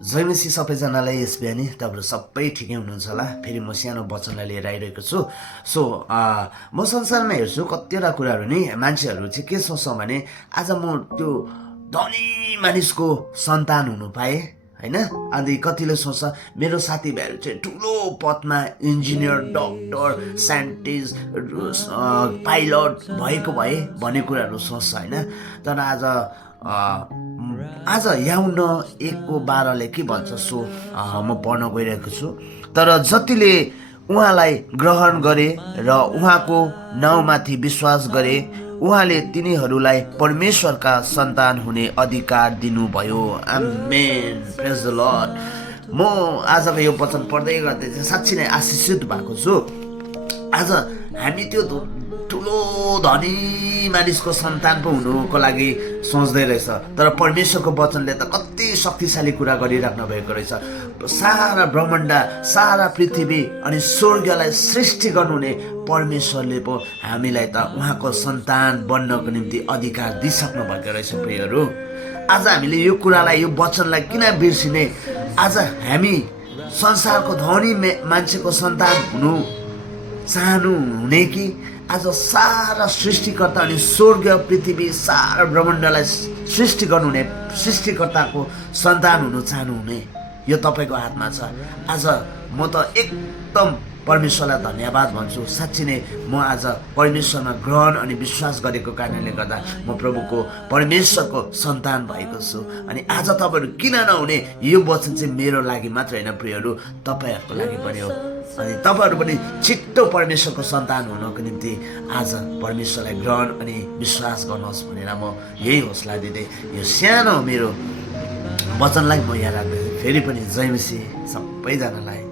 जयमसी सबैजनालाई यस बिहानी तपाईँहरू सबै ठिकै हुनुहुन्छ होला। फेरि म सानो वचनलाई लिएर आइरहेको छु। म संसारमा हेर्छु कतिवटा कुराहरू नि मान्छेहरू चाहिँ के सोच्छ भने आज म त्यो धनी मानिसको सन्तान हुनु पाएँ होइन। अनि कतिले सोच्छ मेरो साथीभाइहरू चाहिँ ठुलो पदमा इन्जिनियर, डक्टर, साइन्टिस्ट, पाइलट भएको भए भन्ने कुराहरू सोच्छ होइन। तर आज याउन 1:12 के भन्छ सो म पढ्न गइरहेको छु। तर जतिले उहाँलाई ग्रहण गरे र उहाँको नाउँमाथि विश्वास गरे उहाँले तिनीहरूलाई परमेश्वरका सन्तान हुने अधिकार दिनुभयो। आमेन, प्रेज द लर्ड। म आजको यो वचन पढ्दै गर्दै चाहिँ साँच्चै नै आशिषित भएको छु। आज हामी त्यो ठुलो धनी मानिसको सन्तान पो हुनुको लागि सोच्दै रहेछ। तर परमेश्वरको वचनले त कति शक्तिशाली कुरा गरिराख्नु भएको रहेछ। सारा ब्रह्माण्ड, सारा पृथ्वी अनि स्वर्गलाई सृष्टि गर्नुहुने परमेश्वरले पो हामीलाई त उहाँको सन्तान बन्नको निम्ति अधिकार दिइसक्नु भएको रहेछ। प्रियहरू, आज हामीले यो कुरालाई, यो वचनलाई किन बिर्सिने? आज हामी संसारको धनी मान्छेको सन्तान हुनु चाहनु हुने कि आज सारा सृष्टिकर्ता अनि स्वर्ग, पृथ्वी, सारा ब्रह्माण्डलाई सृष्टि गर्नुहुने सृष्टिकर्ताको सन्तान हुनु चाहनुहुने? यो तपाईँको हातमा छ। आज म त एकदम परमेश्वरलाई धन्यवाद भन्छु। साँच्ची नै म आज परमेश्वरमा ग्रहण अनि विश्वास गरेको कारणले गर्दा म प्रभुको परमेश्वरको सन्तान भएको छु। अनि आज तपाईँहरू किन नहुने? यो वचन चाहिँ मेरो लागि मात्र होइन प्रियहरू, तपाईँहरूको लागि पनि हो। अनि तपाईँहरू पनि छिट्टो परमेश्वरको सन्तान हुनको निम्ति आज परमेश्वरलाई ग्रहण अनि विश्वास गर्नुहोस् भनेर म यही हौसला दिँदै यो सानो मेरो वचनलाई म यहाँ राख्दै फेरि पनि जयमसी सबैजनालाई।